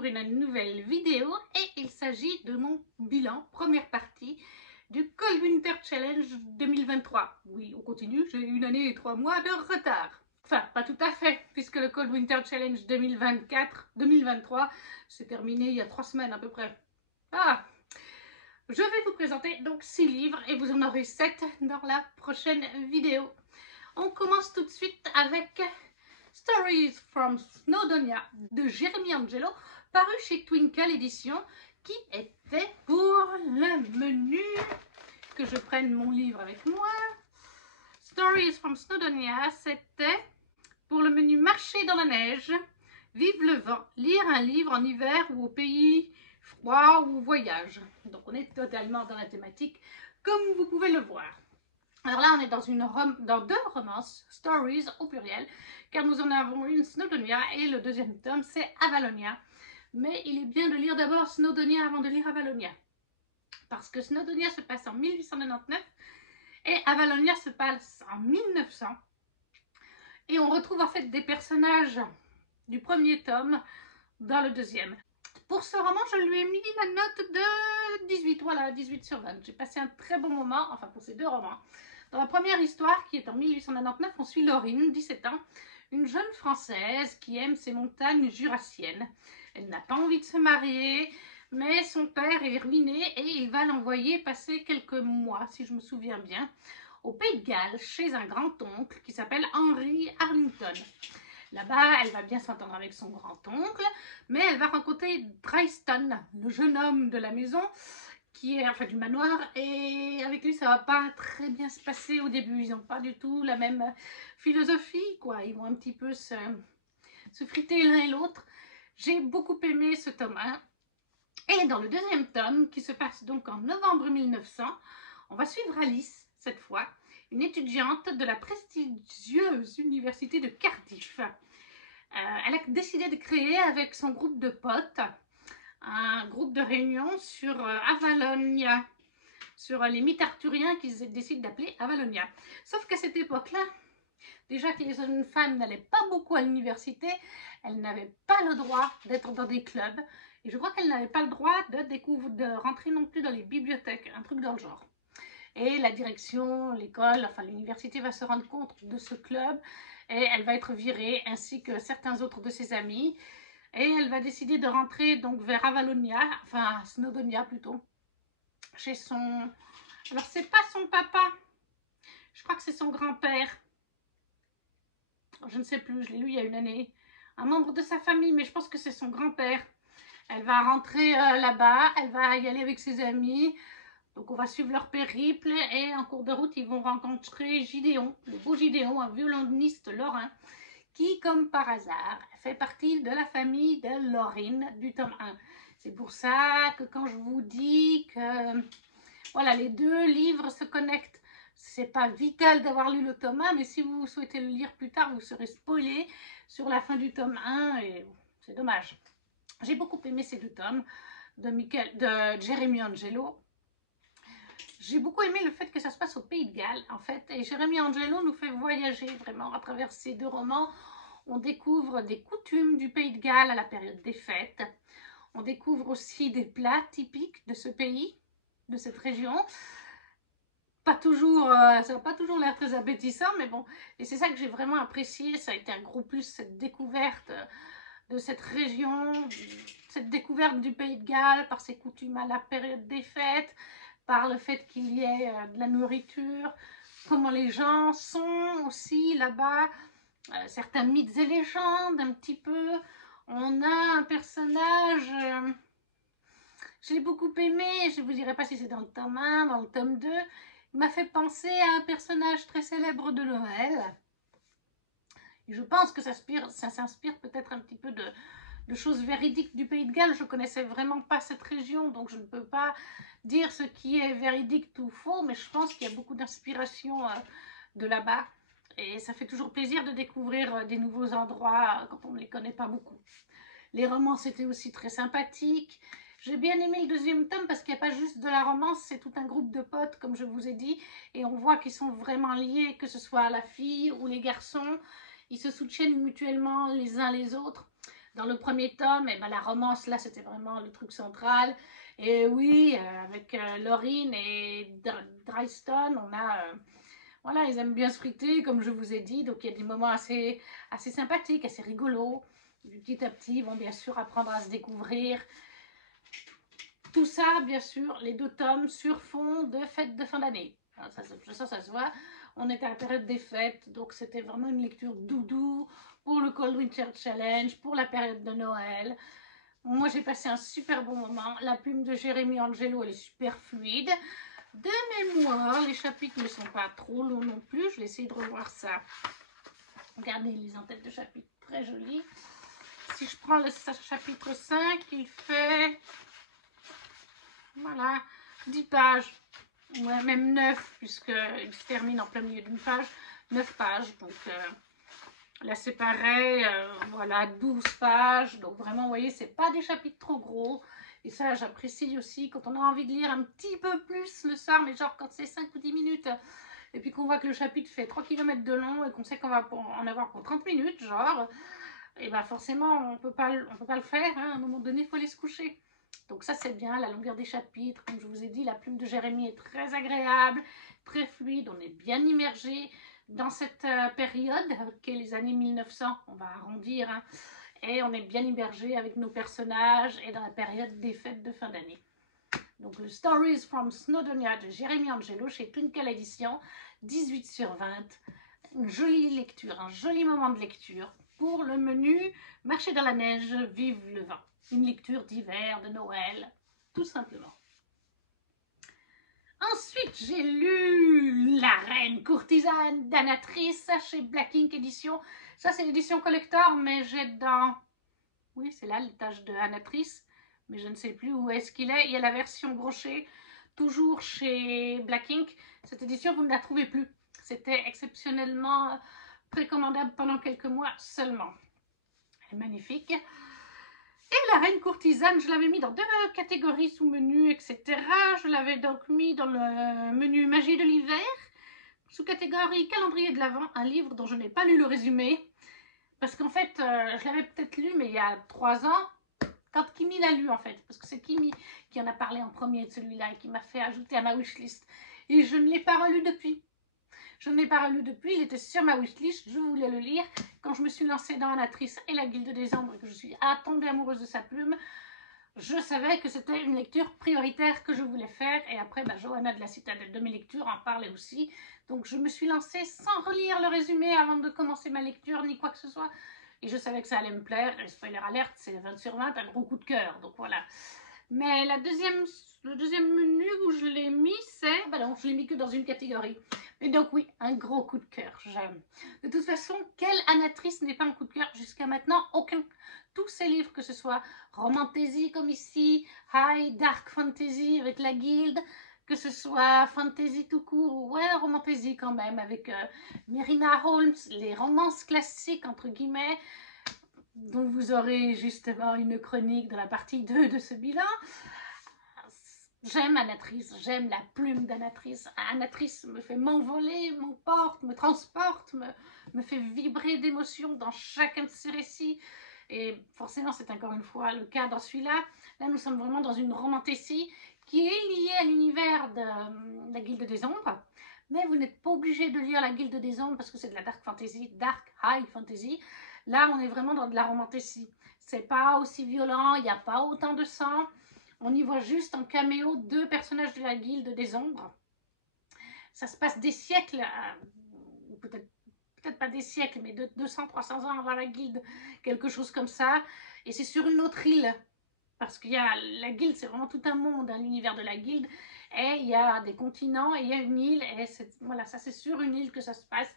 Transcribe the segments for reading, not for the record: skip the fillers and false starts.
pour une nouvelle vidéo et il s'agit de mon bilan, première partie du Cold Winter Challenge 2023. Oui, on continue, j'ai 1 année et 3 mois de retard. Enfin, pas tout à fait, puisque le Cold Winter Challenge 2023 s'est terminé il y a 3 semaines à peu près. Ah! Je vais vous présenter donc 6 livres et vous en aurez 7 dans la prochaine vidéo. On commence tout de suite avec Stories from Snowdonia de Jeremy Angelo, paru chez Twinkle Éditions, qui était pour le menu. Que je prenne mon livre avec moi. Stories from Snowdonia, c'était pour le menu marcher dans la neige, vive le vent, lire un livre en hiver ou au pays froid ou voyage. Donc on est totalement dans la thématique, comme vous pouvez le voir. Alors là, on est dans 2 romances, stories au pluriel, car nous en avons une, Snowdonia, et le deuxième tome, c'est Avalonia. Mais il est bien de lire d'abord Snowdonia avant de lire Avalonia. Parce que Snowdonia se passe en 1899 et Avalonia se passe en 1900. Et on retrouve en fait des personnages du premier tome dans le deuxième. Pour ce roman, je lui ai mis la note de 18, voilà, 18 sur 20. J'ai passé un très bon moment, enfin pour ces 2 romans. Dans la première histoire, qui est en 1899, on suit Laurine, 17 ans, une jeune Française qui aime ces montagnes jurassiennes. Elle n'a pas envie de se marier, mais son père est ruiné et il va l'envoyer passer quelques mois, si je me souviens bien, au Pays de Galles, chez un grand-oncle qui s'appelle Henry Arlington. Là-bas, elle va bien s'entendre avec son grand-oncle, mais elle va rencontrer Dryston, le jeune homme de la maison, qui est enfin du manoir, et avec lui ça va pas très bien se passer au début. Ils n'ont pas du tout la même philosophie, quoi. Ils vont un petit peu se friter l'un et l'autre. J'ai beaucoup aimé ce tome 1. Et dans le deuxième tome, qui se passe donc en novembre 1900, on va suivre Alice, cette fois, une étudiante de la prestigieuse université de Cardiff. Elle a décidé de créer avec son groupe de potes un groupe de réunion sur Avalonia, sur les mythes arthuriens qu'ils décident d'appeler Avalonia. Sauf qu'à cette époque-là, déjà que les jeunes femmes n'allaient pas beaucoup à l'université, elles n'avaient pas le droit d'être dans des clubs, et je crois qu'elles n'avaient pas le droit de rentrer non plus dans les bibliothèques, un truc dans le genre. Et la direction, l'école, enfin l'université va se rendre compte de ce club, et elle va être virée, ainsi que certains autres de ses amis. Et elle va décider de rentrer donc vers Avalonia, enfin Snowdonia plutôt, chez son... Alors c'est pas son papa, je crois que c'est son grand-père. Je ne sais plus, je l'ai lu il y a 1 année. Un membre de sa famille, mais je pense que c'est son grand-père. Elle va rentrer là-bas, elle va y aller avec ses amis. Donc on va suivre leur périple et en cours de route, ils vont rencontrer Gideon, le beau Gideon, un violoniste lorrain, qui, comme par hasard, fait partie de la famille de Laurine du tome 1. C'est pour ça que quand je vous dis que voilà, les 2 livres se connectent, c'est pas vital d'avoir lu le tome 1, mais si vous souhaitez le lire plus tard, vous serez spoilé sur la fin du tome 1 et c'est dommage. J'ai beaucoup aimé ces 2 tomes de Jeremy Angelo. J'ai beaucoup aimé le fait que ça se passe au Pays de Galles, en fait, et Jeremy Angelo nous fait voyager vraiment à travers ces 2 romans. On découvre des coutumes du Pays de Galles à la période des fêtes. On découvre aussi des plats typiques de ce pays, de cette région. Pas toujours, ça n'a pas toujours l'air très appétissant, mais bon. Et c'est ça que j'ai vraiment apprécié. Ça a été un gros plus, cette découverte de cette région, cette découverte du Pays de Galles par ses coutumes à la période des fêtes, par le fait qu'il y ait de la nourriture, comment les gens sont aussi là-bas, certains mythes et légendes un petit peu. On a un personnage, je l'ai beaucoup aimé, je ne vous dirai pas si c'est dans le tome 1, dans le tome 2, il m'a fait penser à un personnage très célèbre de Noël. Et je pense que ça s'inspire peut-être un petit peu de choses véridiques du Pays de Galles. Je ne connaissais vraiment pas cette région, donc je ne peux pas dire ce qui est véridique ou faux, mais je pense qu'il y a beaucoup d'inspiration de là-bas. Et ça fait toujours plaisir de découvrir des nouveaux endroits quand on ne les connaît pas beaucoup. Les romans, c'était aussi très sympathique. J'ai bien aimé le deuxième tome parce qu'il n'y a pas juste de la romance, c'est tout un groupe de potes, comme je vous ai dit. Et on voit qu'ils sont vraiment liés, que ce soit la fille ou les garçons. Ils se soutiennent mutuellement les uns les autres. Dans le premier tome, et ben, la romance, là, c'était vraiment le truc central. Et oui, avec Laureen et Dryston, on a... voilà, ils aiment bien se friter, comme je vous ai dit. Donc, il y a des moments assez sympathiques, assez rigolos. Petit à petit, ils vont bien sûr apprendre à se découvrir. Tout ça, bien sûr, les 2 tomes sur fond de fête de fin d'année. Ça se voit. On était à la période des fêtes, donc c'était vraiment une lecture doudou pour le Cold Winter Challenge, pour la période de Noël. Moi, j'ai passé un super bon moment. La plume de Jérémy Angelo, elle est super fluide. De mémoire, les chapitres ne sont pas trop longs non plus. Je vais essayer de revoir ça. Regardez les en-têtes de chapitre, très jolies. Si je prends le chapitre 5, il fait... voilà, 10 pages. Ouais, même 9, puisqu'il se termine en plein milieu d'une page. 9 pages, donc là c'est pareil, voilà, 12 pages. Donc vraiment, vous voyez, c'est pas des chapitres trop gros. Et ça, j'apprécie aussi quand on a envie de lire un petit peu plus le soir, mais genre quand c'est 5 ou 10 minutes. Et puis qu'on voit que le chapitre fait 3 km de long et qu'on sait qu'on va en avoir pour 30 minutes, genre, et ben forcément, on peut pas le faire, hein. À un moment donné, il faut aller se coucher. Donc ça, c'est bien, la longueur des chapitres. Comme je vous ai dit, la plume de Jérémy est très agréable, très fluide. On est bien immergé dans cette période, qui est les années 1900, on va arrondir, hein. Et on est bien immergé avec nos personnages et dans la période des fêtes de fin d'année. Donc le Stories from Snowdonia de Jérémy Angelo chez Twinkle Edition, 18 sur 20. Une jolie lecture, un joli moment de lecture pour le menu Marcher dans la neige, vive le vent. Une lecture d'hiver, de Noël, tout simplement. Ensuite, j'ai lu La Reine Courtisane d'Anatrice chez Black Ink Edition. Ça, c'est l'édition collector, mais j'ai dans... oui, c'est là l'étage de Anatrice, mais je ne sais plus où est-ce qu'il est. Il y a la version brochée, toujours chez Black Ink. Cette édition, vous ne la trouvez plus. C'était exceptionnellement précommandable pendant quelques mois seulement. Elle est magnifique. Et La Reine Courtisane, je l'avais mis dans 2 catégories sous menu, etc. Je l'avais donc mis dans le menu Magie de l'hiver, sous catégorie Calendrier de l'Avent, un livre dont je n'ai pas lu le résumé. Parce qu'en fait, je l'avais peut-être lu, mais il y a 3 ans, quand Kimi l'a lu en fait. Parce que c'est Kimi qui en a parlé en premier de celui-là et qui m'a fait ajouter à ma wishlist. Et je ne l'ai pas relu depuis. Il était sur ma wishlist, je voulais le lire. Quand je me suis lancée dans Anatrice et la Guilde des Ombres et que je suis tombée amoureuse de sa plume, je savais que c'était une lecture prioritaire que je voulais faire. Et après, Johanna de la Citadelle de mes lectures en parlait aussi. Donc je me suis lancée sans relire le résumé avant de commencer ma lecture, ni quoi que ce soit. Et je savais que ça allait me plaire. Et spoiler alerte, c'est 20 sur 20, un gros coup de cœur. Donc voilà. Mais le deuxième menu où je l'ai mis, c'est... non, je l'ai mis que dans une catégorie. Mais donc oui, un gros coup de cœur, j'aime. De toute façon, quelle Anatrice n'est pas un coup de cœur jusqu'à maintenant? Aucun. Tous ces livres, que ce soit romantasy comme ici, high, dark fantasy avec la guilde, que ce soit fantasy tout court, ouais, romantasy quand même, avec Myrina Holmes, les romances classiques, entre guillemets, dont vous aurez justement une chronique dans la partie 2 de ce bilan. J'aime Anatrice, j'aime la plume d'Anatrice. Anatrice me fait m'envoler, m'emporte, me transporte, me fait vibrer d'émotions dans chacun de ses récits. Et forcément, c'est encore une fois le cas dans celui-là. Là, nous sommes vraiment dans une romantasy qui est liée à l'univers de la Guilde des Ombres. Mais vous n'êtes pas obligé de lire la Guilde des Ombres parce que c'est de la dark fantasy, dark high fantasy. Là, on est vraiment dans de la romantasy. C'est pas aussi violent, il n'y a pas autant de sang. On y voit juste en caméo 2 personnages de la Guilde des Ombres. Ça se passe des siècles, ou peut-être pas des siècles, mais de 200-300 ans avant la Guilde, quelque chose comme ça. Et c'est sur une autre île, parce qu'il y a la Guilde, c'est vraiment tout un monde, hein, l'univers de la Guilde. Et il y a des continents, et il y a une île, et voilà, ça c'est sur une île que ça se passe.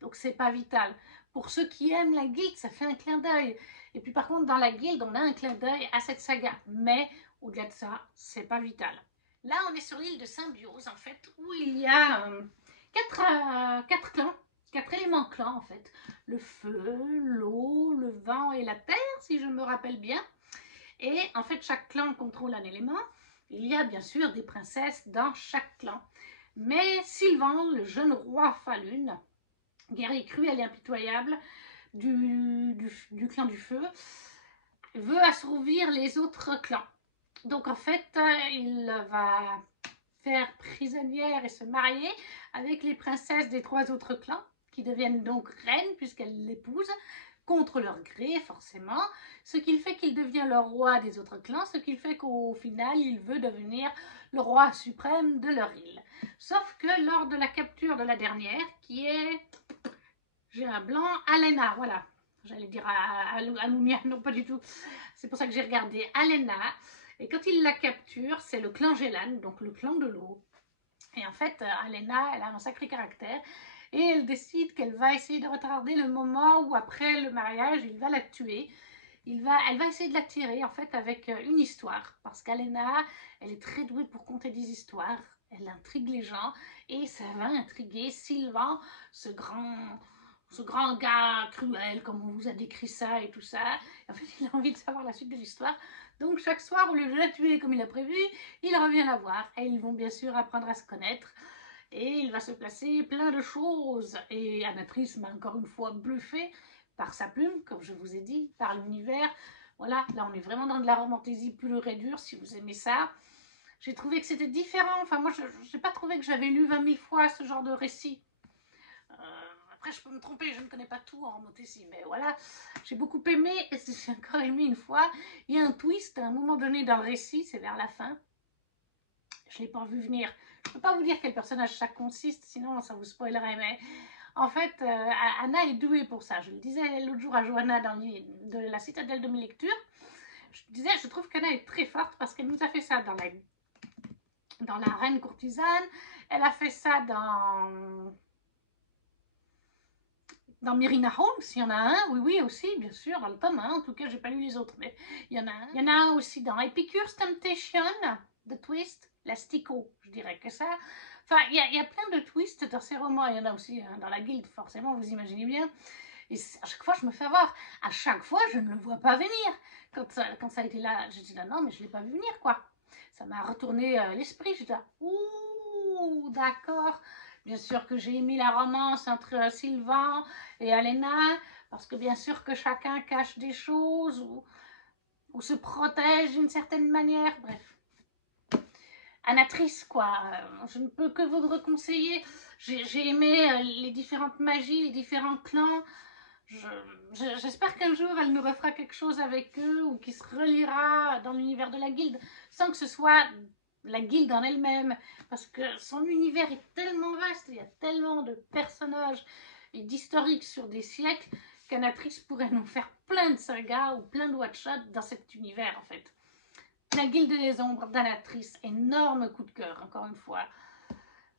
Donc c'est pas vital. Pour ceux qui aiment la Guilde, ça fait un clin d'œil. Et puis par contre, dans la Guilde, on a un clin d'œil à cette saga. Mais au-delà de ça, c'est pas vital. Là, on est sur l'île de Symbiose, en fait, où il y a 4 clans, 4 éléments clans, en fait. Le feu, l'eau, le vent et la terre, si je me rappelle bien. Et en fait, chaque clan contrôle un élément. Il y a bien sûr des princesses dans chaque clan. Mais Sylvain, le jeune roi Falune, guerrier cruel et impitoyable du clan du feu, veut assouvir les autres clans. Donc en fait, il va faire prisonnière et se marier avec les princesses des 3 autres clans, qui deviennent donc reines puisqu'elles l'épousent, contre leur gré forcément, ce qui fait qu'il devient le roi des autres clans, ce qui fait qu'au final il veut devenir le roi suprême de leur île. Sauf que lors de la capture de la dernière, qui est, j'ai un blanc, Alena, voilà, j'allais dire Alumia, non pas du tout, c'est pour ça que j'ai regardé Alena, et quand il la capture, c'est le clan Gélan, donc le clan de l'eau. Et en fait, Alena, elle a un sacré caractère, et elle décide qu'elle va essayer de retarder le moment où après le mariage, il va la tuer. Elle va essayer de l'attirer en fait avec une histoire, parce qu'Alena, elle est très douée pour conter des histoires, elle intrigue les gens, et ça va intriguer Sylvain, ce grand gars cruel, comme on vous a décrit ça et tout ça. Et en fait, il a envie de savoir la suite de l'histoire. Donc chaque soir, au lieu de la tuer comme il a prévu, il revient la voir. Et ils vont bien sûr apprendre à se connaître. Et il va se passer plein de choses. Et Anatrice m'a encore une fois bluffé par sa plume, comme je vous ai dit, par l'univers. Voilà, là on est vraiment dans de la romantésie pure et dure, si vous aimez ça. J'ai trouvé que c'était différent. Enfin, moi, je n'ai pas trouvé que j'avais lu 20 000 fois ce genre de récit. Après, je peux me tromper, je ne connais pas tout en romantésie, mais voilà, j'ai beaucoup aimé, et j'ai encore aimé une fois, il y a un twist à un moment donné dans le récit, c'est vers la fin, je ne l'ai pas vu venir. Je ne peux pas vous dire quel personnage ça consiste, sinon ça vous spoilerait, mais en fait, Anna est douée pour ça. Je le disais l'autre jour à Johanna de la citadelle de mes lectures, je disais, je trouve qu'Anna est très forte parce qu'elle nous a fait ça dans la Reine Courtisane, elle a fait ça dans Myrina Holmes, il y en a un, oui aussi, bien sûr, dans le tome 1, en tout cas, j'ai pas lu les autres, mais il y en a un. Il y en a un aussi dans Epicure's Temptation, The Twist, l'Astico, je dirais que ça. Enfin, il y a plein de twists dans ces romans, il y en a aussi dans la Guilde, forcément, vous imaginez bien. Et à chaque fois, je me fais avoir. À chaque fois, je ne le vois pas venir. Quand ça a été là, j'ai dit, non, mais je ne l'ai pas vu venir, quoi. Ça m'a retourné l'esprit, je dis, ouh, d'accord. Bien sûr que j'ai aimé la romance entre Sylvain et Alena, parce que bien sûr que chacun cache des choses ou se protège d'une certaine manière, bref. Anatrice, quoi, je ne peux que vous le reconseiller. J'ai aimé les différentes magies, les différents clans. J'espère qu'un jour elle nous refera quelque chose avec eux ou qui se reliera dans l'univers de la guilde sans que ce soit la guilde en elle-même, parce que son univers est tellement vaste, il y a tellement de personnages et d'historiques sur des siècles qu'Anatrice pourrait nous faire plein de sagas ou plein de one-shots dans cet univers en fait. La Guilde des Ombres d'Anatrice, énorme coup de cœur, encore une fois.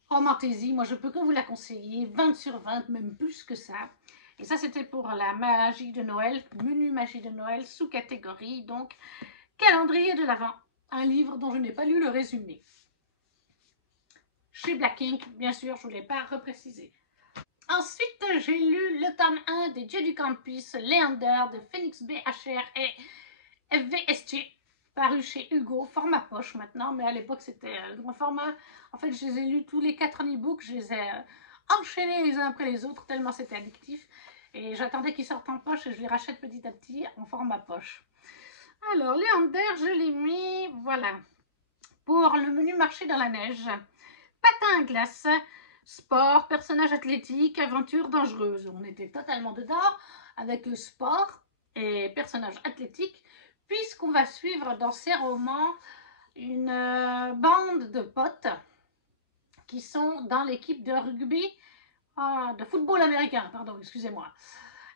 Romantésie, moi je peux que vous la conseiller, 20 sur 20, même plus que ça. Et ça c'était pour la magie de Noël, menu magie de Noël, sous-catégorie, donc calendrier de l'Avent, un livre dont je n'ai pas lu le résumé. Chez Black Ink, bien sûr, je ne l'ai pas reprécisé. Ensuite, j'ai lu le tome 1 des Dieux du Campus, Léander, de Phoenix BHR et FVSG, paru chez Hugo, format poche maintenant, mais à l'époque c'était grand format. En fait, je les ai lus tous les 4 en e-book, je les ai enchaînés les uns après les autres, tellement c'était addictif. Et j'attendais qu'ils sortent en poche et je les rachète petit à petit en format poche. Alors, Léander, je l'ai mis, voilà, pour le menu marché dans la neige. Patin à glace, sport, personnage athlétique, aventure dangereuse. On était totalement dedans avec le sport et personnage athlétique, puisqu'on va suivre dans ces romans une bande de potes qui sont dans l'équipe de rugby, de football américain, pardon, excusez-moi.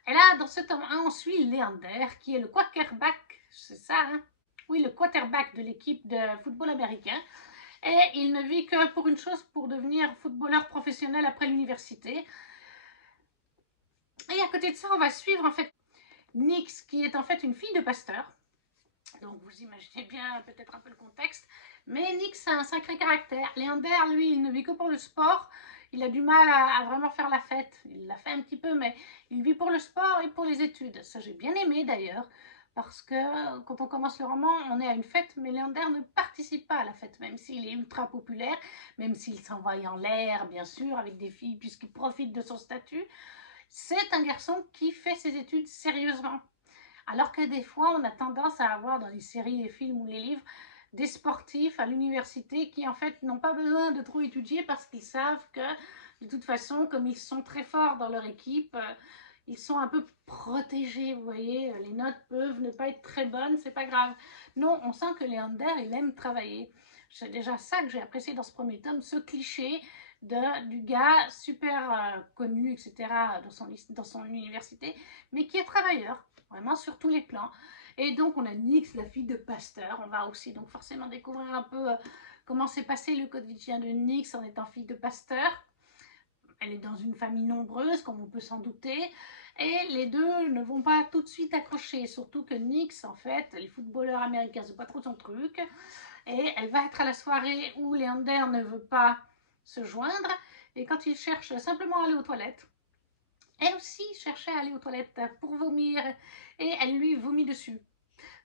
Et là, dans ce tome 1, on suit Léander, qui est le quarterback, c'est ça, hein? Oui, le quarterback de l'équipe de football américain. Et il ne vit que pour une chose, pour devenir footballeur professionnel après l'université. Et à côté de ça, on va suivre en fait Nyx, qui est en fait une fille de pasteur. Donc vous imaginez bien peut-être un peu le contexte. Mais Nyx a un sacré caractère. Léander, lui, il ne vit que pour le sport. Il a du mal à vraiment faire la fête. Il l'a fait un petit peu, mais il vit pour le sport et pour les études. Ça, j'ai bien aimé d'ailleurs. Parce que quand on commence le roman, on est à une fête, mais Léander ne participe pas à la fête, même s'il est ultra populaire, même s'il s'envoie en l'air, bien sûr, avec des filles, puisqu'il profite de son statut. C'est un garçon qui fait ses études sérieusement. Alors que des fois, on a tendance à avoir dans les séries, les films ou les livres, des sportifs à l'université qui en fait n'ont pas besoin de trop étudier parce qu'ils savent que de toute façon, comme ils sont très forts dans leur équipe, ils sont un peu protégés, vous voyez, les notes peuvent ne pas être très bonnes, c'est pas grave. Non, on sent que Leander, il aime travailler. C'est déjà ça que j'ai apprécié dans ce premier tome, ce cliché du gars super connu, etc., dans son université, mais qui est travailleur, vraiment sur tous les plans. Et donc, on a Nix, la fille de pasteur. On va aussi donc forcément découvrir un peu comment s'est passé le quotidien de Nix en étant fille de pasteur. Elle est dans une famille nombreuse, comme on peut s'en douter, et les deux ne vont pas tout de suite accrocher, surtout que Nix, en fait, les footballeurs américains, c'est pas trop son truc, et elle va être à la soirée où Leander ne veut pas se joindre, et quand il cherche simplement à aller aux toilettes, elle aussi cherchait à aller aux toilettes pour vomir, et elle lui vomit dessus.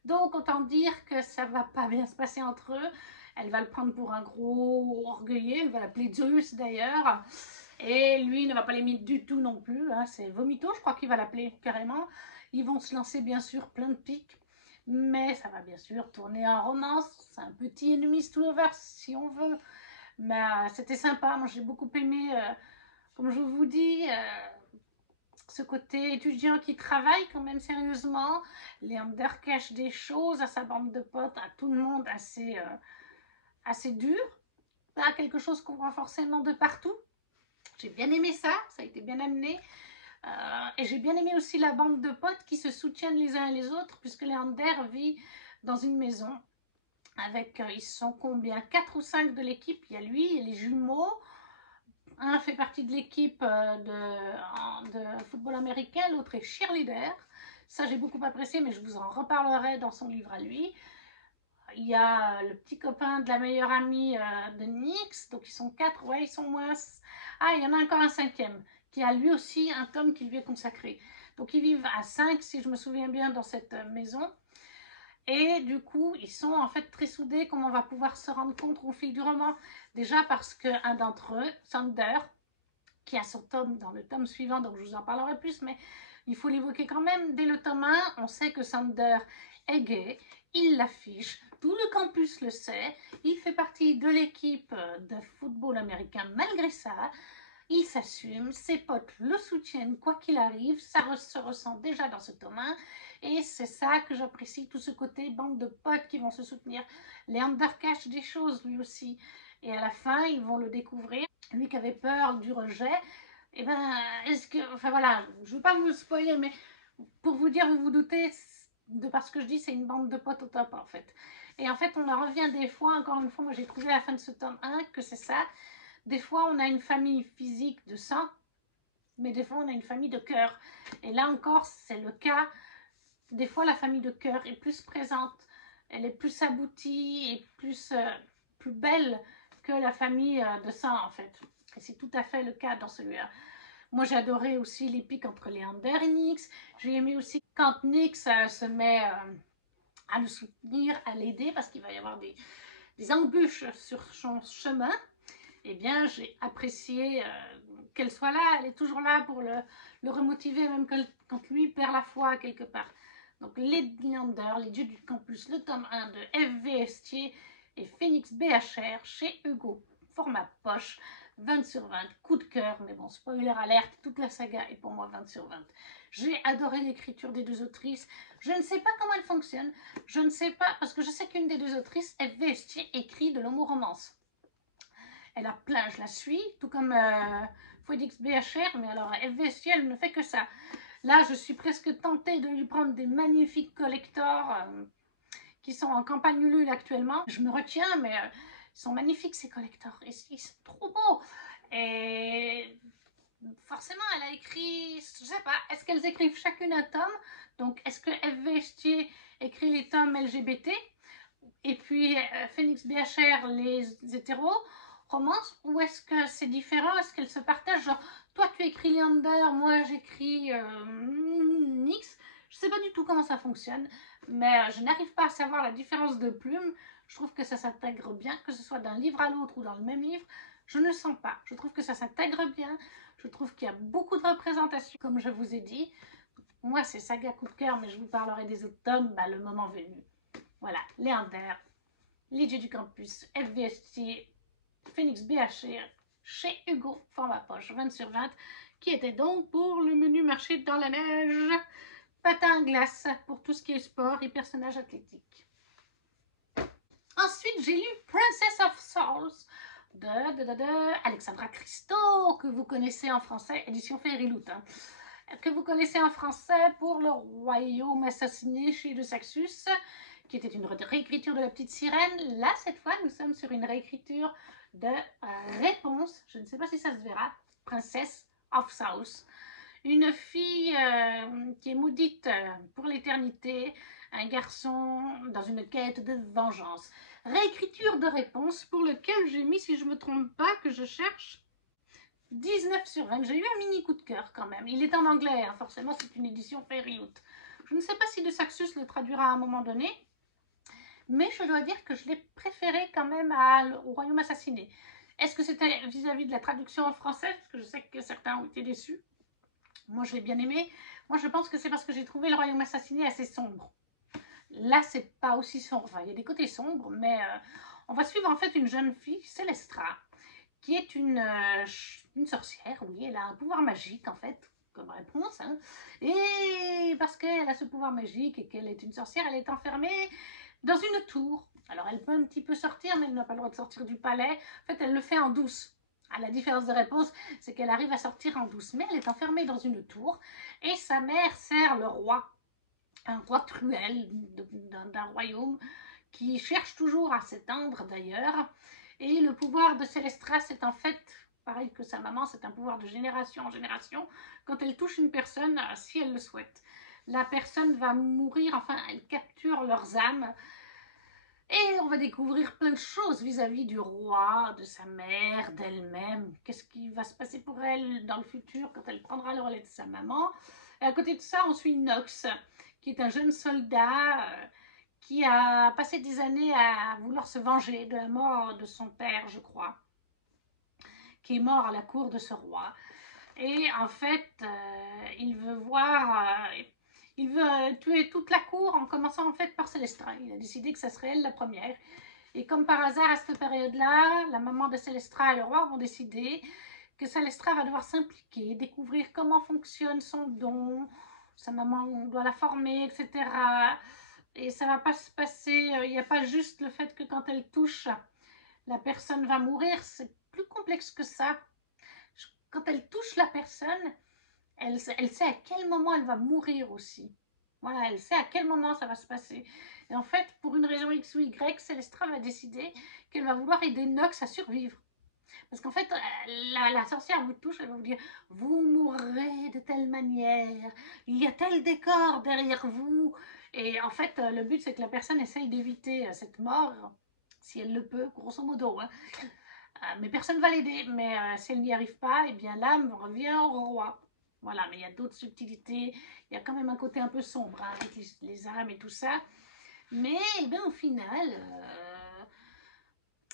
Donc autant dire que ça va pas bien se passer entre eux. Elle va le prendre pour un gros orgueilleux, elle va l'appeler Zeus d'ailleurs. Et lui ne va pas l'aimer du tout non plus, hein. C'est Vomito, je crois qu'il va l'appeler carrément. Ils vont se lancer bien sûr plein de pics, mais ça va bien sûr tourner en romance. C'est un petit enemies to lovers si on veut. Mais c'était sympa, moi j'ai beaucoup aimé, comme je vous dis, ce côté étudiant qui travaille quand même sérieusement. Leander cache des choses à sa bande de potes, à tout le monde assez dur. Pas quelque chose qu'on voit forcément de partout. J'ai bien aimé ça, ça a été bien amené. Et j'ai bien aimé aussi la bande de potes qui se soutiennent les uns et les autres, puisque Leander vit dans une maison avec, ils sont combien, 4 ou 5 de l'équipe. Il y a lui et les jumeaux. Un fait partie de l'équipe de football américain, l'autre est cheerleader. Ça, j'ai beaucoup apprécié, mais je vous en reparlerai dans son livre à lui. Il y a le petit copain de la meilleure amie de Nix, donc ils sont 4, ouais, ils sont moins. Ah, il y en a encore un cinquième, qui a lui aussi un tome qui lui est consacré. Donc ils vivent à 5, si je me souviens bien, dans cette maison. Et du coup, ils sont en fait très soudés, comme on va pouvoir se rendre compte au fil du roman. Déjà parce qu'un d'entre eux, Sander, qui a son tome dans le tome suivant, donc je vous en parlerai plus, mais il faut l'évoquer quand même. Dès le tome 1, on sait que Sander est gay, il l'affiche, tout le campus le sait, il fait partie de l'équipe de football américain malgré ça, il s'assume, ses potes le soutiennent quoi qu'il arrive, ça se ressent déjà dans ce tome 1, et c'est ça que j'apprécie, tout ce côté bande de potes qui vont se soutenir. Leander cache des choses lui aussi, et à la fin, ils vont le découvrir. Lui qui avait peur du rejet, et eh ben, est-ce que, enfin voilà, je ne veux pas vous spoiler, mais pour vous dire, vous vous doutez, de parce que je dis, c'est une bande de potes au top en fait. Et en fait, on en revient des fois, encore une fois, moi j'ai trouvé à la fin de ce tome 1 que c'est ça. Des fois, on a une famille physique de sang, mais des fois, on a une famille de cœur. Et là encore, c'est le cas. Des fois, la famille de cœur est plus présente, elle est plus aboutie et plus belle que la famille de sang en fait. Et c'est tout à fait le cas dans celui-là. Moi, j'ai adoré aussi les pics entre Leander et Nix. J'ai aimé aussi quand Nix se met à le soutenir, à l'aider, parce qu'il va y avoir des embûches sur son chemin. Eh bien, j'ai apprécié qu'elle soit là. Elle est toujours là pour le remotiver, même quand lui perd la foi quelque part. Donc, les Leander, les dieux du campus, le tome 1 de F.V. Estier et Phoenix BHR chez Hugo. Format poche, 20 sur 20, coup de cœur, mais bon, spoiler alerte, toute la saga est pour moi 20 sur 20. J'ai adoré l'écriture des deux autrices. Je ne sais pas comment elle fonctionne. Je ne sais pas, parce que je sais qu'une des deux autrices, F.V. Estier, écrit de l'homo-romance. Elle a plein, je la suis, tout comme Phoenix BHR, mais alors F.V. Estier, elle ne fait que ça. Là, je suis presque tentée de lui prendre des magnifiques collectors qui sont en campagne Ulule actuellement. Je me retiens, mais ils sont magnifiques ces collectors. Ils sont trop beaux. Et forcément, elle a écrit, je sais pas, est-ce qu'elles écrivent chacune un tome? Donc, est-ce que F.V. Estier écrit les tomes LGBT? Et puis, Phoenix BHR, les hétéros romance, ou est-ce que c'est différent? Est-ce qu'elles se partagent? Genre, toi tu écris Leander, moi j'écris Nix. Je sais pas du tout comment ça fonctionne, mais je n'arrive pas à savoir la différence de plumes. Je trouve que ça s'intègre bien, que ce soit d'un livre à l'autre ou dans le même livre. Je ne sens pas. Je trouve que ça s'intègre bien. Je trouve qu'il y a beaucoup de représentations, comme je vous ai dit. Moi, c'est saga coup de cœur, mais je vous parlerai des autres tomes le moment venu. Voilà, Léander, Les Dieux du Campus, FVST, Phoenix BHR, chez Hugo, format poche, 20/20, qui était donc pour le menu marché dans la neige, patin à glace pour tout ce qui est sport et personnages athlétiques. Ensuite, j'ai lu Princess of Souls de Alexandra Christo, que vous connaissez en français, édition Fairyloot, hein, que vous connaissez en français pour Le Royaume assassiné chez De Saxus, qui était une réécriture de La Petite Sirène. Là, cette fois, nous sommes sur une réécriture de Réponse, je ne sais pas si ça se verra, Princess of Souls. Une fille qui est maudite pour l'éternité, un garçon dans une quête de vengeance. Réécriture de Réponse pour lequel j'ai mis, si je ne me trompe pas, que je cherche 19/20. J'ai eu un mini coup de cœur quand même. Il est en anglais, hein, forcément c'est une édition Fairyloot. Je ne sais pas si De Saxus le traduira à un moment donné, mais je dois dire que je l'ai préféré quand même au Royaume assassiné. Est-ce que c'était vis-à-vis de la traduction en français? Parce que je sais que certains ont été déçus. Moi, je l'ai bien aimé. Moi, je pense que c'est parce que j'ai trouvé Le Royaume assassiné assez sombre. Là, c'est pas aussi sombre. Enfin, il y a des côtés sombres, mais on va suivre en fait une jeune fille, Célestra, qui est une sorcière. Oui, elle a un pouvoir magique en fait, comme Réponse. Hein. Et parce qu'elle a ce pouvoir magique et qu'elle est une sorcière, elle est enfermée dans une tour. Alors, elle peut un petit peu sortir, mais elle n'a pas le droit de sortir du palais. En fait, elle le fait en douce. À la différence de Réponse, c'est qu'elle arrive à sortir en douce, mais elle est enfermée dans une tour et sa mère sert le roi, un roi cruel d'un royaume qui cherche toujours à s'étendre d'ailleurs. Et le pouvoir de Célestra, c'est en fait, pareil que sa maman, c'est un pouvoir de génération en génération. Quand elle touche une personne, si elle le souhaite, la personne va mourir, enfin, elle capture leurs âmes. Et on va découvrir plein de choses vis-à-vis du roi, de sa mère, d'elle-même. Qu'est-ce qui va se passer pour elle dans le futur quand elle prendra le relais de sa maman. Et à côté de ça, on suit Nox, qui est un jeune soldat qui a passé des années à vouloir se venger de la mort de son père, je crois, qui est mort à la cour de ce roi. Et en fait, il veut tuer toute la cour en commençant en fait par Célestra. Il a décidé que ça serait elle la première. Et comme par hasard, à cette période-là, la maman de Célestra et le roi vont décider que Célestra va devoir s'impliquer, découvrir comment fonctionne son don, sa maman doit la former, etc. Et ça ne va pas se passer, il n'y a pas juste le fait que quand elle touche, la personne va mourir, c'est plus complexe que ça. Quand elle touche la personne, elle sait à quel moment elle va mourir aussi. Voilà, elle sait à quel moment ça va se passer. Et en fait, pour une raison X ou Y, Célestra va décider qu'elle va vouloir aider Nox à survivre. Parce qu'en fait, la sorcière vous touche, elle va vous dire « Vous mourrez de telle manière, il y a tel décor derrière vous. » Et en fait, le but, c'est que la personne essaye d'éviter cette mort, si elle le peut, grosso modo. Hein. Mais personne ne va l'aider. Mais si elle n'y arrive pas, eh bien l'âme revient au roi. Voilà, mais il y a d'autres subtilités. Il y a quand même un côté un peu sombre hein, avec les âmes et tout ça. Mais eh bien, au final,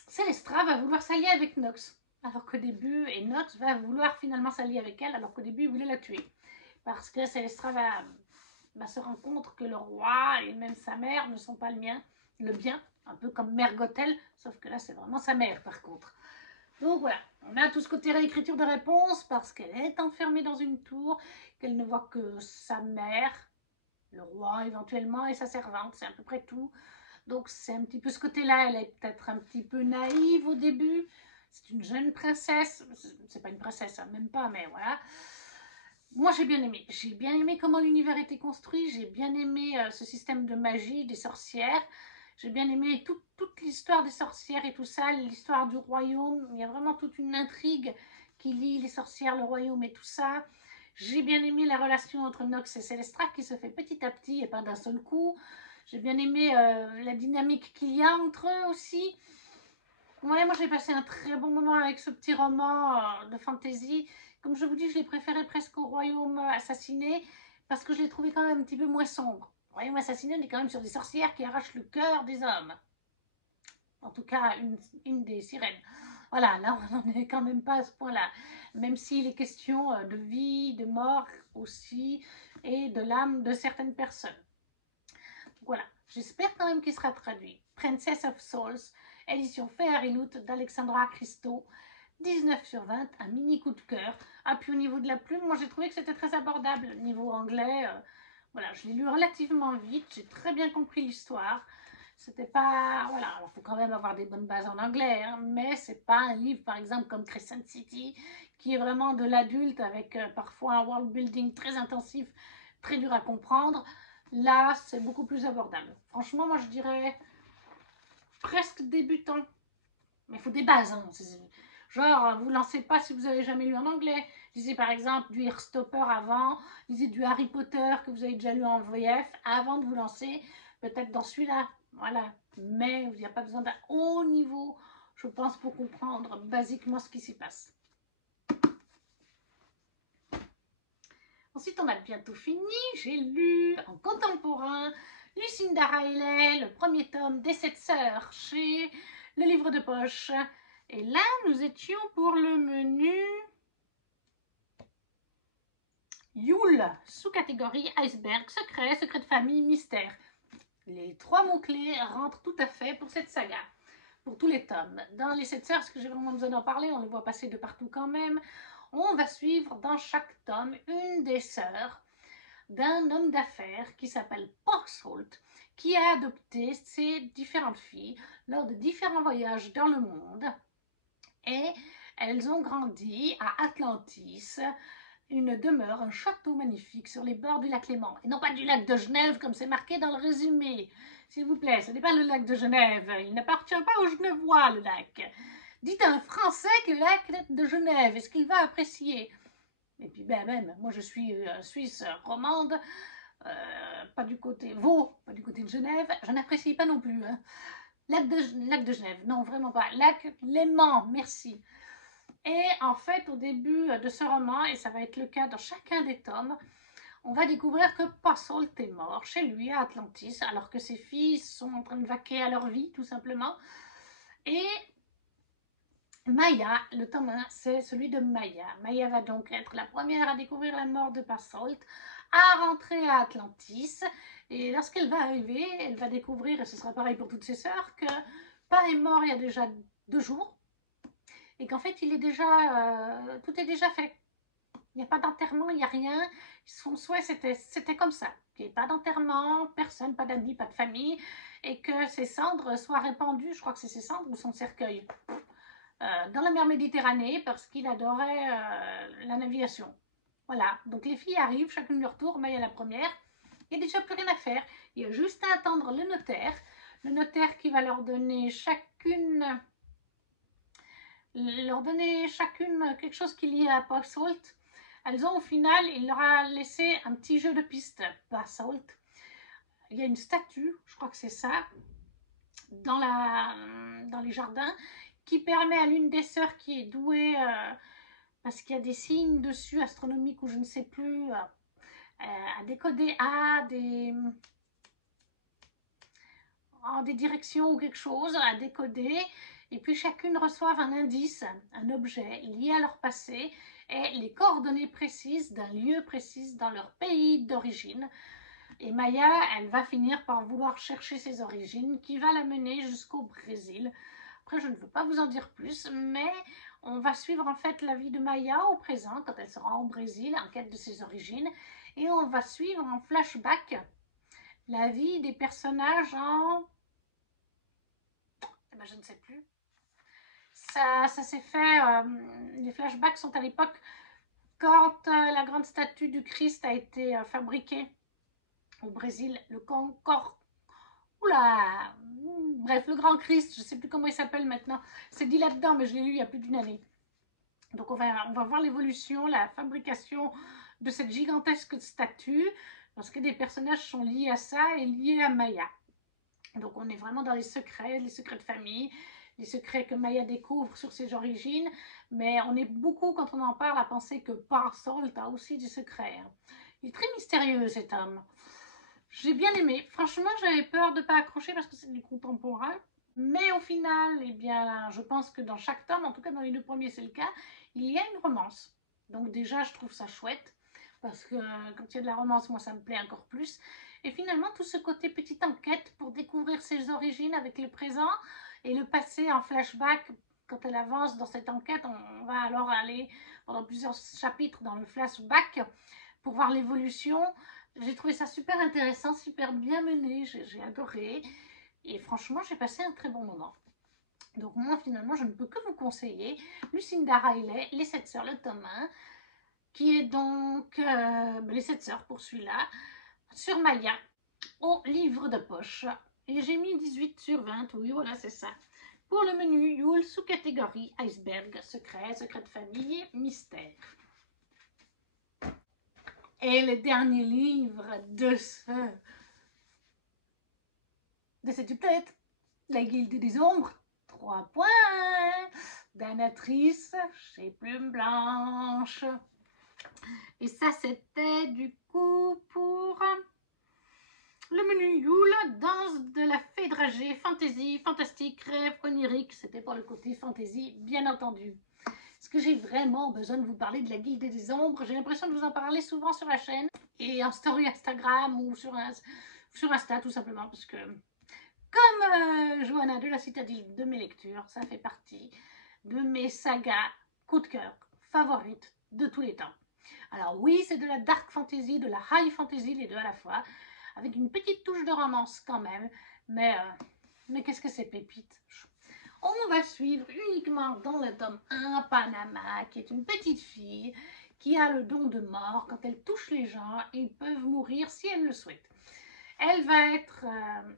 Célestra va vouloir s'allier avec Nox. Alors qu'au début, et Nox va vouloir finalement s'allier avec elle, alors qu'au début, il voulait la tuer. Parce que Célestra va se rendre compte que le roi et même sa mère ne sont pas le bien, un peu comme Mère Gothel, sauf que là, c'est vraiment sa mère par contre. Donc voilà, on a tout ce côté réécriture de réponse parce qu'elle est enfermée dans une tour, qu'elle ne voit que sa mère, le roi éventuellement et sa servante, c'est à peu près tout. Donc c'est un petit peu ce côté-là, elle est peut-être un petit peu naïve au début, c'est une jeune princesse, c'est pas une princesse, hein, même pas, mais voilà. Moi j'ai bien aimé comment l'univers était construit, j'ai bien aimé ce système de magie, des sorcières, j'ai bien aimé toute l'histoire des sorcières et tout ça, l'histoire du royaume, il y a vraiment toute une intrigue qui lie les sorcières, le royaume et tout ça. J'ai bien aimé la relation entre Nox et Célestra qui se fait petit à petit et pas d'un seul coup. J'ai bien aimé la dynamique qu'il y a entre eux aussi. Ouais, moi j'ai passé un très bon moment avec ce petit roman de fantasy. Comme je vous dis, je l'ai préféré presque au Royaume assassiné parce que je l'ai trouvé quand même un petit peu moins sombre. Le Royaume assassiné, on est quand même sur des sorcières qui arrachent le cœur des hommes. En tout cas, une des sirènes. Voilà, là, on n'en est quand même pas à ce point-là. Même s'il est question de vie, de mort aussi, et de l'âme de certaines personnes. Voilà, j'espère quand même qu'il sera traduit. Princess of Souls, édition Fer et Loot d'Alexandra Christo, 19 sur 20, un mini coup de cœur. Ah, puis au niveau de la plume, moi j'ai trouvé que c'était très abordable. Niveau anglais, voilà, je l'ai lu relativement vite, j'ai très bien compris l'histoire. C'était pas, voilà, alors il faut quand même avoir des bonnes bases en anglais, hein, mais c'est pas un livre par exemple comme Crescent City, qui est vraiment de l'adulte avec parfois un world building très intensif, très dur à comprendre. Là, c'est beaucoup plus abordable. Franchement, moi je dirais presque débutant. Mais il faut des bases. Hein. Genre, vous ne lancez pas si vous n'avez jamais lu en anglais. Lisez par exemple du Heartstopper avant. Lisez du Harry Potter que vous avez déjà lu en VF avant de vous lancer. Peut-être dans celui-là. Voilà. Mais il n'y a pas besoin d'un haut niveau, je pense, pour comprendre basiquement ce qui s'y passe. Ensuite, on a bientôt fini. J'ai lu en contemporain Lucinda Riley, le premier tome des 7 sœurs chez Le Livre de Poche. Et là, nous étions pour le menu Yule, sous-catégorie iceberg, secret, secret de famille, mystère. Les 3 mots-clés rentrent tout à fait pour cette saga, pour tous les tomes. Dans les 7 sœurs, est-ce que j'ai vraiment besoin d'en parler? On les voit passer de partout quand même. On va suivre dans chaque tome une des sœurs d'un homme d'affaires qui s'appelle Portholt, qui a adopté ces différentes filles lors de différents voyages dans le monde. Et elles ont grandi à Atlantis, une demeure, un château magnifique sur les bords du lac Léman. Et non pas du lac de Genève comme c'est marqué dans le résumé. S'il vous plaît, ce n'est pas le lac de Genève. Il n'appartient pas aux Genevois, le lac. Dites à un Français que le lac de Genève, est-ce qu'il va apprécier? Et puis ben même, moi je suis suisse romande, pas du côté Vaud, pas du côté de Genève, je n'apprécie pas non plus. Hein. Lac de Genève, non vraiment pas. Lac Léman, merci. Et en fait, au début de ce roman, et ça va être le cas dans chacun des tomes, on va découvrir que Passault est mort chez lui à Atlantis, alors que ses filles sont en train de vaquer à leur vie, tout simplement. Et Maya, le tome 1, c'est celui de Maya. Maya va donc être la première à découvrir la mort de Passault, à rentrer à Atlantis. Et lorsqu'elle va arriver, elle va découvrir, et ce sera pareil pour toutes ses sœurs, que Pa est mort il y a déjà 2 jours. Et qu'en fait, il est déjà, tout est déjà fait. Il n'y a pas d'enterrement, il n'y a rien. Son souhait, c'était comme ça. Qu'il n'y ait pas d'enterrement, personne, pas d'amis, pas de famille. Et que ses cendres soient répandues, je crois que c'est ses cendres ou son cercueil, dans la mer Méditerranée parce qu'il adorait la navigation. Voilà, donc les filles arrivent, chacune leur tour, Maya la première. Il n'y a déjà plus rien à faire. Il y a juste à attendre le notaire. Le notaire qui va leur donner chacune quelque chose qui est lié à Passault. Elles ont au final, il leur a laissé un petit jeu de piste, Passault. Il y a une statue, je crois que c'est ça, dans les jardins, qui permet à l'une des sœurs qui est douée, parce qu'il y a des signes dessus, astronomiques ou je ne sais plus, à décoder des directions ou quelque chose, à décoder. Et puis chacune reçoit un indice, un objet lié à leur passé et les coordonnées précises d'un lieu précis dans leur pays d'origine. Et Maya, elle va finir par vouloir chercher ses origines, qui va la mener jusqu'au Brésil. Après, je ne veux pas vous en dire plus, mais on va suivre en fait la vie de Maya au présent, quand elle sera au Brésil, en quête de ses origines. Et on va suivre en flashback la vie des personnages en... Eh ben, je ne sais plus. Ça s'est fait... les flashbacks sont à l'époque quand la grande statue du Christ a été fabriquée au Brésil, le corps... Oula, bref, le grand Christ, je ne sais plus comment il s'appelle maintenant. C'est dit là-dedans, mais je l'ai lu il y a plus d'une année. Donc on va voir l'évolution, la fabrication de cette gigantesque statue, parce que des personnages sont liés à ça et liés à Maya. Donc on est vraiment dans les secrets de famille, les secrets que Maya découvre sur ses origines, mais on est beaucoup, quand on en parle, à penser que Passault a aussi des secrets. Il est très mystérieux cet homme. J'ai bien aimé. Franchement, j'avais peur de ne pas accrocher parce que c'est du contemporain. Mais au final, eh bien, je pense que dans chaque tome, en tout cas dans les 2 premiers c'est le cas, il y a une romance. Donc déjà, je trouve ça chouette, parce que quand il y a de la romance, moi ça me plaît encore plus. Et finalement, tout ce côté petite enquête pour découvrir ses origines avec le présent et le passé en flashback, quand elle avance dans cette enquête, on va alors aller pendant plusieurs chapitres dans le flashback pour voir l'évolution. J'ai trouvé ça super intéressant, super bien mené, j'ai adoré. Et franchement, j'ai passé un très bon moment. Donc moi, finalement, je ne peux que vous conseiller Lucinda Riley, Les 7 sœurs, le tome 1, qui est donc Les 7 sœurs pour celui-là, sur Malia, au livre de poche. Et j'ai mis 18 sur 20, oui, voilà, c'est ça. Pour le menu Yule, sous-catégorie iceberg, secret, secret de famille, mystère. Et le dernier livre de cette duplette, La Guilde des Ombres, 3 points, Danatrice chez Plume Blanche. Et ça, c'était du coup pour le menu Yule, danse de la fée dragée, fantasy, fantastique, rêve, onirique. C'était pour le côté fantasy, bien entendu. Est-ce que j'ai vraiment besoin de vous parler de la Guilde des Ombres? J'ai l'impression de vous en parler souvent sur la chaîne et en story Instagram ou sur Insta, tout simplement, parce que comme Johanna de la Citadelle de mes lectures, ça fait partie de mes sagas coup de cœur favorites de tous les temps. Alors oui, c'est de la dark fantasy, de la high fantasy, les deux à la fois, avec une petite touche de romance quand même, mais qu'est-ce que c'est pépite. On va suivre uniquement dans le tome 1 Panama, qui est une petite fille qui a le don de mort. Quand elle touche les gens, ils peuvent mourir si elle le souhaite. Elle va être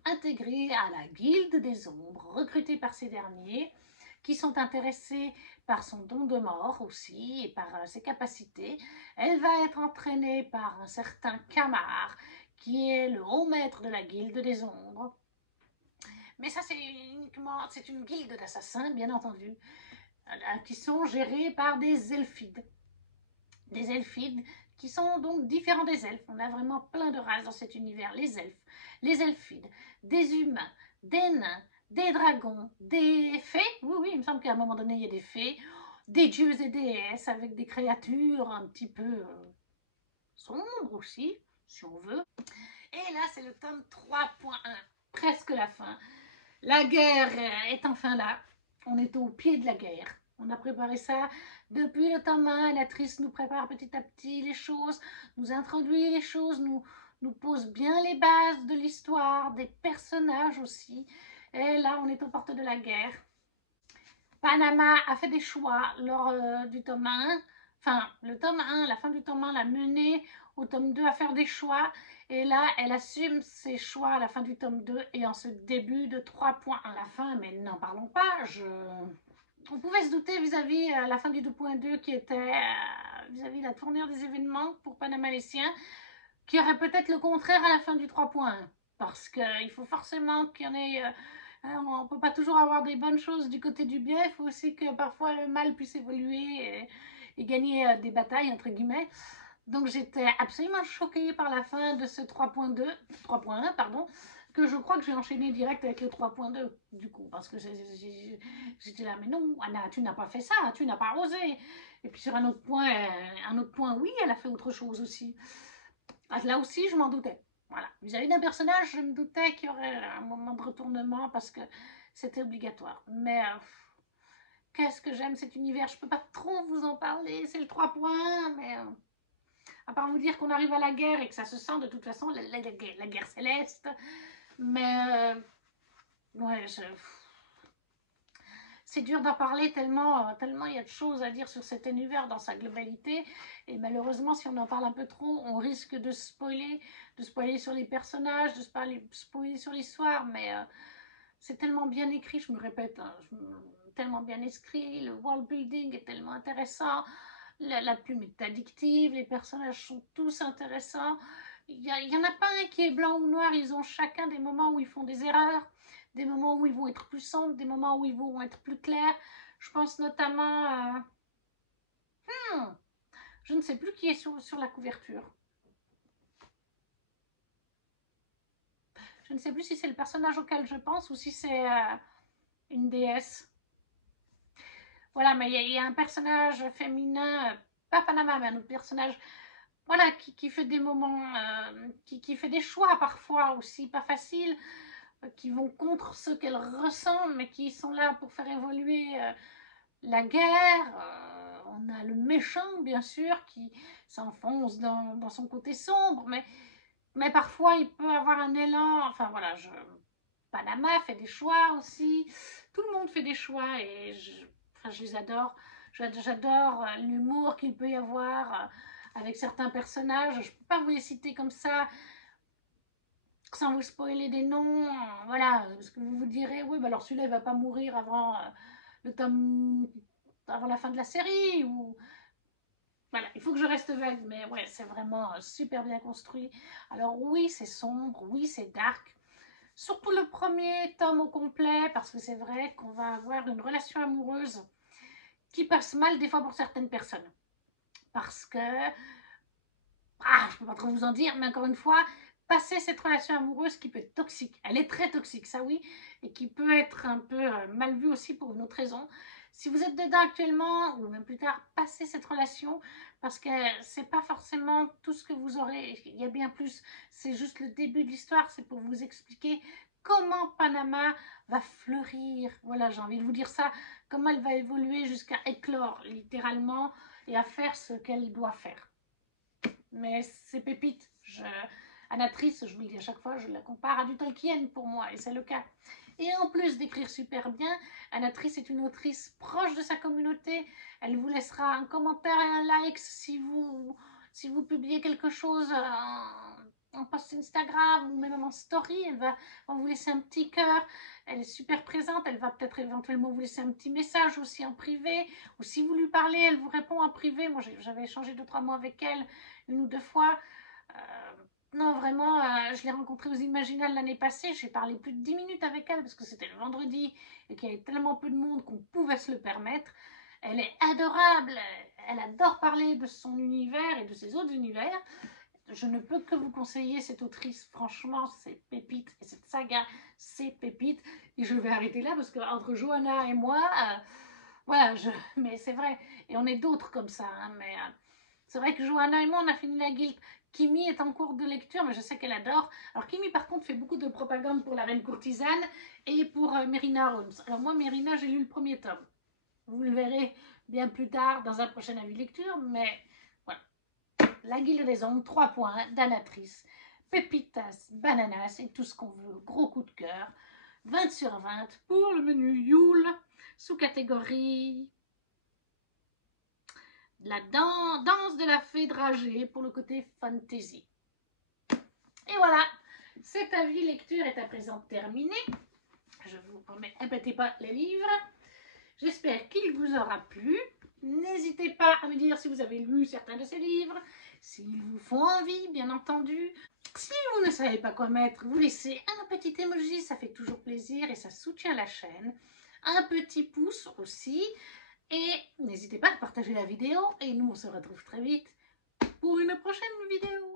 intégrée à la Guilde des Ombres, recrutée par ces derniers, qui sont intéressés par son don de mort aussi et par ses capacités. Elle va être entraînée par un certain Kamar, qui est le haut maître de la Guilde des Ombres. Mais ça, c'est une guilde d'assassins, bien entendu, qui sont gérés par des elfides. Des elfides qui sont donc différents des elfes. On a vraiment plein de races dans cet univers. Les elfes, les elfides, des humains, des nains, des dragons, des fées. Oui, oui, il me semble qu'à un moment donné, il y a des fées. Des dieux et déesses avec des créatures un petit peu sombres aussi, si on veut. Et là, c'est le tome 3.1, presque la fin. La guerre est enfin là. On est au pied de la guerre. On a préparé ça depuis le tome 1. L'actrice nous prépare petit à petit les choses, nous introduit les choses, nous pose bien les bases de l'histoire, des personnages aussi. Et là, on est aux portes de la guerre. Panama a fait des choix lors du tome 1. Enfin, le tome 1, la fin du tome 1 l'a mené au tome 2 à faire des choix. Et là, elle assume ses choix à la fin du tome 2 et en ce début de 3.1. À la fin, mais n'en parlons pas, on pouvait se douter vis-à-vis la fin du 2.2 qui était vis-à-vis la tournure des événements pour Panama les siens, qui aurait peut-être le contraire à la fin du 3.1. Parce qu'il faut forcément qu'il y en ait... on ne peut pas toujours avoir des bonnes choses du côté du bien, il faut aussi que parfois le mal puisse évoluer et gagner des batailles, entre guillemets. Donc j'étais absolument choquée par la fin de ce 3.1, pardon, que je crois que j'ai enchaîné direct avec le 3.2 du coup, parce que j'étais là, mais non, Anna, tu n'as pas fait ça, tu n'as pas osé. Et puis sur un autre point, oui, elle a fait autre chose aussi. Là aussi, je m'en doutais. Voilà. Vis-à-vis d'un personnage, je me doutais qu'il y aurait un moment de retournement parce que c'était obligatoire. Mais qu'est-ce que j'aime cet univers. Je peux pas trop vous en parler, c'est le 3.1, mais à part vous dire qu'on arrive à la guerre et que ça se sent de toute façon, la guerre céleste. Mais ouais, c'est dur d'en parler tellement il y a de choses à dire sur cet univers dans sa globalité. Et malheureusement, si on en parle un peu trop, on risque de spoiler sur les personnages, de spoiler sur l'histoire. Mais c'est tellement bien écrit, je me répète, hein, tellement bien écrit, le world building est tellement intéressant, la plume est addictive, les personnages sont tous intéressants. Il n'y en a pas un qui est blanc ou noir, ils ont chacun des moments où ils font des erreurs, des moments où ils vont être plus sombres, des moments où ils vont être plus clairs. Je pense notamment à... je ne sais plus qui est sur la couverture. Je ne sais plus si c'est le personnage auquel je pense ou si c'est une déesse. Voilà, mais il y a un personnage féminin, pas Panama, mais un autre personnage, voilà, qui fait des moments, qui fait des choix parfois aussi pas faciles, qui vont contre ce qu'elle ressent, mais qui sont là pour faire évoluer la guerre. On a le méchant, bien sûr, qui s'enfonce dans son côté sombre, mais parfois il peut avoir un élan. Enfin voilà, Panama fait des choix aussi. Tout le monde fait des choix et je les adore. J'adore l'humour qu'il peut y avoir avec certains personnages. Je ne peux pas vous les citer comme ça sans vous spoiler des noms. Voilà, parce que vous vous direz, oui, bah alors celui-là, il ne va pas mourir avant avant la fin de la série. Ou voilà, il faut que je reste vague, mais ouais, c'est vraiment super bien construit. Alors oui, c'est sombre, oui, c'est dark. Surtout le premier tome au complet, parce que c'est vrai qu'on va avoir une relation amoureuse qui passe mal des fois pour certaines personnes. Parce que, je ne peux pas trop vous en dire, mais encore une fois, passer cette relation amoureuse qui peut être toxique, elle est très toxique, ça oui, et qui peut être un peu mal vue aussi pour une autre raison. Si vous êtes dedans actuellement, ou même plus tard, passez cette relation, parce que c'est pas forcément tout ce que vous aurez, il y a bien plus, c'est juste le début de l'histoire, c'est pour vous expliquer comment Panama va fleurir, voilà, j'ai envie de vous dire ça, comment elle va évoluer jusqu'à éclore, littéralement, et à faire ce qu'elle doit faire. Mais c'est pépite. Anatrice, je vous le dis à chaque fois, je la compare à du Tolkien pour moi, et c'est le cas. Et en plus d'écrire super bien, Anatrice est une autrice proche de sa communauté. Elle vous laissera un commentaire et un like si vous publiez quelque chose en post Instagram ou même en story. Elle va vous laisser un petit cœur. Elle est super présente. Elle va peut-être éventuellement vous laisser un petit message aussi en privé. Ou si vous lui parlez, elle vous répond en privé. Moi, j'avais échangé 2-3 mois avec elle, une ou deux fois. Non, vraiment, je l'ai rencontrée aux Imaginales l'année passée. J'ai parlé plus de 10 minutes avec elle parce que c'était le vendredi et qu'il y avait tellement peu de monde qu'on pouvait se le permettre. Elle est adorable. Elle adore parler de son univers et de ses autres univers. Je ne peux que vous conseiller cette autrice. Franchement, c'est pépite. Et cette saga, c'est pépite. Et je vais arrêter là parce qu'entre Johanna et moi, voilà, mais c'est vrai. Et on est d'autres comme ça. Hein, mais c'est vrai que Johanna et moi, on a fini la guilde. Kimi est en cours de lecture, mais je sais qu'elle adore. Alors Kimi, par contre, fait beaucoup de propagande pour la reine courtisane et pour Mérina Holmes. Alors moi, Mérina, j'ai lu le premier tome. Vous le verrez bien plus tard dans un prochain avis de lecture, mais voilà. La guilde des ongles, 3 points, d'Anatrice, Pépitas, Bananas et tout ce qu'on veut. Gros coup de cœur. 20 sur 20 pour le menu Yule, sous-catégorie la danse de la fée dragée pour le côté fantasy. Et voilà, cet avis lecture est à présent terminé. Je vous promets, répétez pas les livres. J'espère qu'il vous aura plu. N'hésitez pas à me dire si vous avez lu certains de ces livres, s'ils vous font envie, bien entendu. Si vous ne savez pas quoi mettre, vous laissez un petit emoji, ça fait toujours plaisir et ça soutient la chaîne. Un petit pouce aussi. Et n'hésitez pas à partager la vidéo et nous on se retrouve très vite pour une prochaine vidéo.